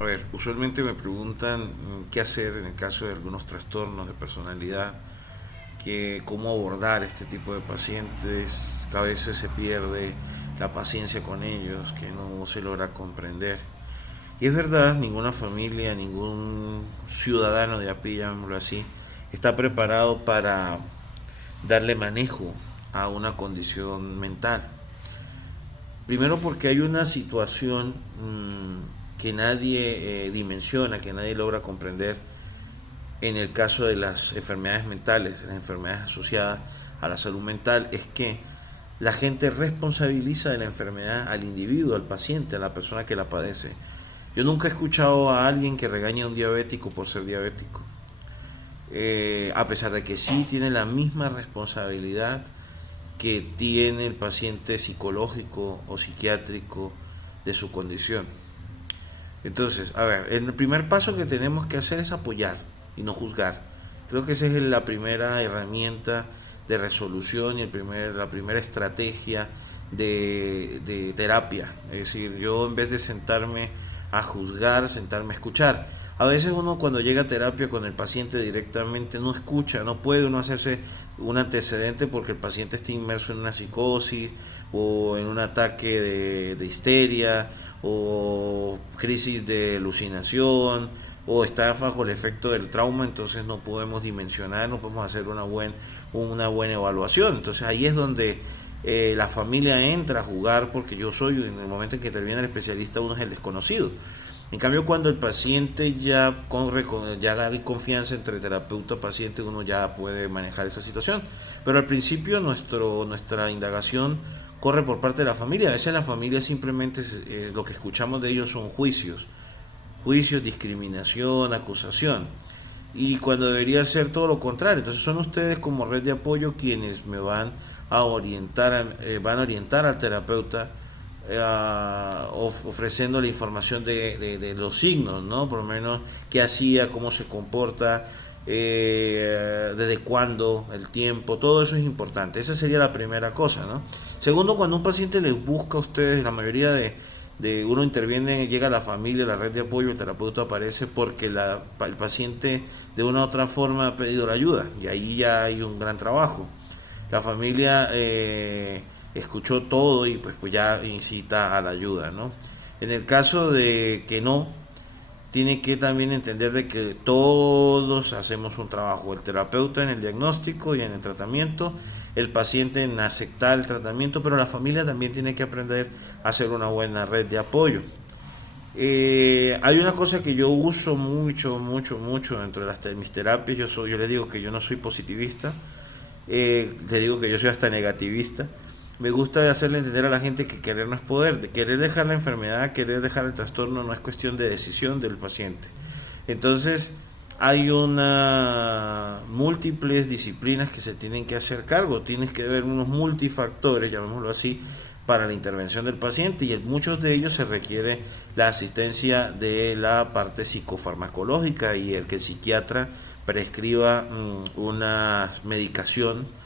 A ver, usualmente me preguntan qué hacer en el caso de algunos trastornos de personalidad, que cómo abordar este tipo de pacientes, que a veces se pierde la paciencia con ellos, que no se logra comprender. Y es verdad, ninguna familia, ningún ciudadano de a pie, llamémoslo así, está preparado para darle manejo a una condición mental. Primero porque hay una situación que nadie dimensiona, que nadie logra comprender en el caso de las enfermedades mentales, las enfermedades asociadas a la salud mental, es que la gente responsabiliza de la enfermedad al individuo, al paciente, a la persona que la padece. Yo nunca he escuchado a alguien que regañe a un diabético por ser diabético, a pesar de que sí tiene la misma responsabilidad que tiene el paciente psicológico o psiquiátrico de su condición. Entonces, a ver, el primer paso que tenemos que hacer es apoyar y no juzgar. Creo que esa es la primera herramienta de resolución y la primera estrategia de terapia. Es decir, yo en vez de sentarme a juzgar, sentarme a escuchar. A veces uno cuando llega a terapia con el paciente directamente no escucha, no puede uno hacerse un antecedente porque el paciente está inmerso en una psicosis o en un ataque de histeria o crisis de alucinación o está bajo el efecto del trauma, entonces no podemos dimensionar, no podemos hacer una buena evaluación. Entonces ahí es donde la familia entra a jugar porque yo soy, en el momento en que interviene el especialista, uno es el desconocido. En cambio, cuando el paciente ya corre, ya hay confianza entre terapeuta y paciente, uno ya puede manejar esa situación. Pero al principio nuestra indagación corre por parte de la familia. A veces la familia simplemente lo que escuchamos de ellos son juicios, discriminación, acusación. Y cuando debería ser todo lo contrario. Entonces son ustedes como red de apoyo quienes me van a orientar, van a orientar al terapeuta ofreciendo la información de los signos, ¿no? Por lo menos qué hacía, cómo se comporta, desde cuándo, el tiempo, todo eso es importante. Esa sería la primera cosa, ¿no? Segundo, cuando un paciente les busca a ustedes, la mayoría de uno interviene, llega a la familia, la red de apoyo, el terapeuta aparece porque el paciente de una u otra forma ha pedido la ayuda y ahí ya hay un gran trabajo. La familia escuchó todo y pues ya incita a la ayuda, ¿no? En el caso de que no, tiene que también entender de que todos hacemos un trabajo, el terapeuta en el diagnóstico y en el tratamiento, el paciente en aceptar el tratamiento, pero la familia también tiene que aprender a hacer una buena red de apoyo. Hay una cosa que yo uso mucho dentro de mis terapias. Yo les digo que yo no soy positivista, les digo que yo soy hasta negativista. Me gusta hacerle entender a la gente que querer no es poder, de querer dejar la enfermedad, querer dejar el trastorno no es cuestión de decisión del paciente. Entonces, hay una múltiples disciplinas que se tienen que hacer cargo, tienes que ver unos multifactores, llamémoslo así, para la intervención del paciente y en muchos de ellos se requiere la asistencia de la parte psicofarmacológica y el que el psiquiatra prescriba una medicación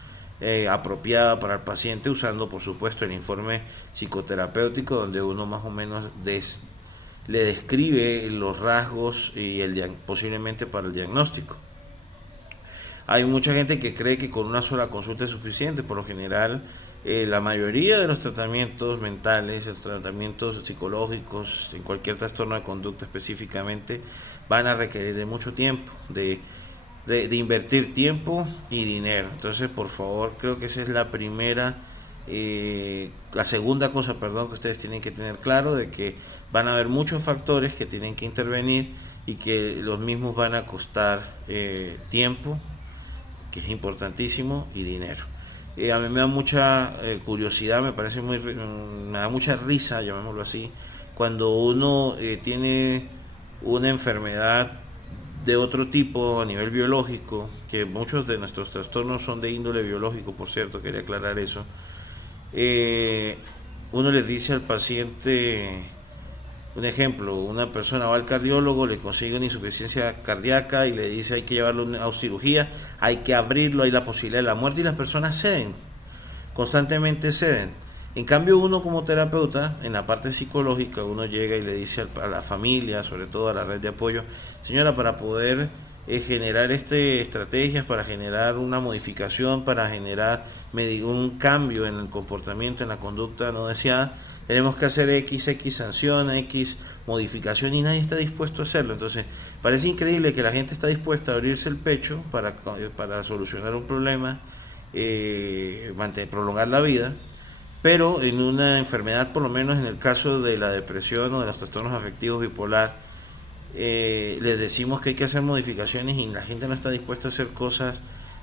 apropiada para el paciente usando por supuesto el informe psicoterapéutico donde uno más o menos le describe los rasgos y posiblemente para el diagnóstico. Hay mucha gente que cree que con una sola consulta es suficiente. Por lo general, la mayoría de los tratamientos mentales, los tratamientos psicológicos, en cualquier trastorno de conducta específicamente, van a requerir de mucho tiempo, de invertir tiempo y dinero. Entonces, por favor, creo que esa es la segunda cosa, perdón, que ustedes tienen que tener claro, de que van a haber muchos factores que tienen que intervenir y que los mismos van a costar tiempo, que es importantísimo, y dinero. A mí me da mucha curiosidad, me da mucha risa, llamémoslo así, cuando uno tiene una enfermedad de otro tipo a nivel biológico, que muchos de nuestros trastornos son de índole biológico, por cierto, quería aclarar eso. eh, Uno le dice al paciente, un ejemplo, una persona va al cardiólogo, le consigue una insuficiencia cardíaca y le dice hay que llevarlo a cirugía, hay que abrirlo, hay la posibilidad de la muerte y las personas ceden, constantemente ceden. En cambio, uno como terapeuta, en la parte psicológica, uno llega y le dice a la familia, sobre todo a la red de apoyo, señora, para poder generar estrategias, para generar una modificación, para generar un cambio en el comportamiento, en la conducta no deseada, tenemos que hacer X sanción, X modificación y nadie está dispuesto a hacerlo. Entonces, parece increíble que la gente está dispuesta a abrirse el pecho para solucionar un problema, prolongar la vida, pero en una enfermedad, por lo menos en el caso de la depresión o de los trastornos afectivos bipolar, les decimos que hay que hacer modificaciones y la gente no está dispuesta a hacer cosas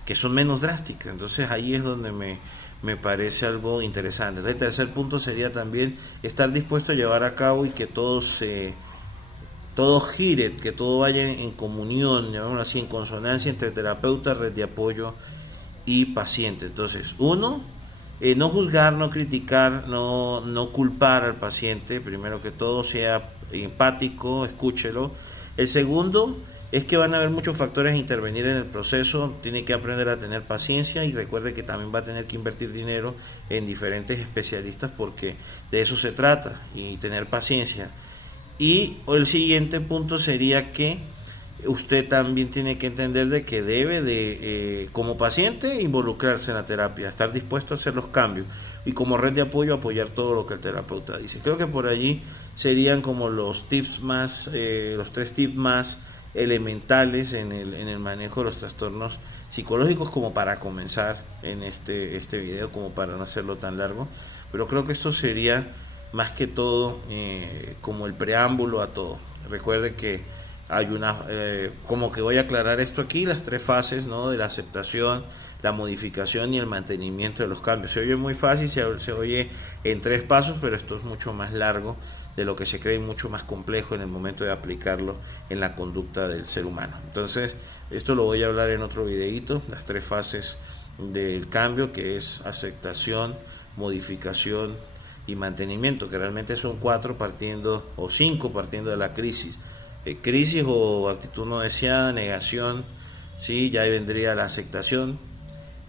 que son menos drásticas. Entonces ahí es donde me parece algo interesante. El tercer punto sería también estar dispuesto a llevar a cabo y que todo gire, que todo vaya en comunión, llamémoslo así, en consonancia entre terapeuta, red de apoyo y paciente. Entonces, uno, no juzgar, no criticar, no culpar al paciente, primero que todo, sea empático, escúchelo. El segundo es que van a haber muchos factores a intervenir en el proceso, tiene que aprender a tener paciencia y recuerde que también va a tener que invertir dinero en diferentes especialistas porque de eso se trata y tener paciencia. Y el siguiente punto sería que usted también tiene que entender de que debe de, como paciente, involucrarse en la terapia, estar dispuesto a hacer los cambios y como red de apoyo apoyar todo lo que el terapeuta dice. Creo que por allí serían como los tips más, los tres tips más elementales en el manejo de los trastornos psicológicos como para comenzar en este video, como para no hacerlo tan largo. Pero creo que esto sería más que todo como el preámbulo a todo. Recuerde que hay como que voy a aclarar esto aquí, las tres fases, ¿no? De la aceptación, la modificación y el mantenimiento de los cambios. Se oye muy fácil, se oye en tres pasos, pero esto es mucho más largo de lo que se cree y mucho más complejo en el momento de aplicarlo en la conducta del ser humano. Entonces, esto lo voy a hablar en otro videito, las tres fases del cambio, que es aceptación, modificación y mantenimiento, que realmente son cuatro partiendo, o cinco partiendo de la crisis. Crisis o actitud no deseada, negación, ¿sí? Ya ahí vendría la aceptación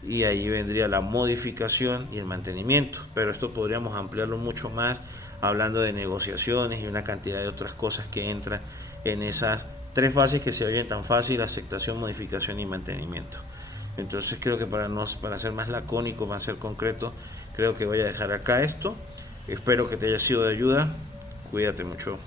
y ahí vendría la modificación y el mantenimiento, pero esto podríamos ampliarlo mucho más hablando de negociaciones y una cantidad de otras cosas que entran en esas tres fases que se oyen tan fácil: aceptación, modificación y mantenimiento. Entonces creo que para ser más lacónico, para ser concreto, creo que voy a dejar acá esto. Espero que te haya sido de ayuda. Cuídate mucho.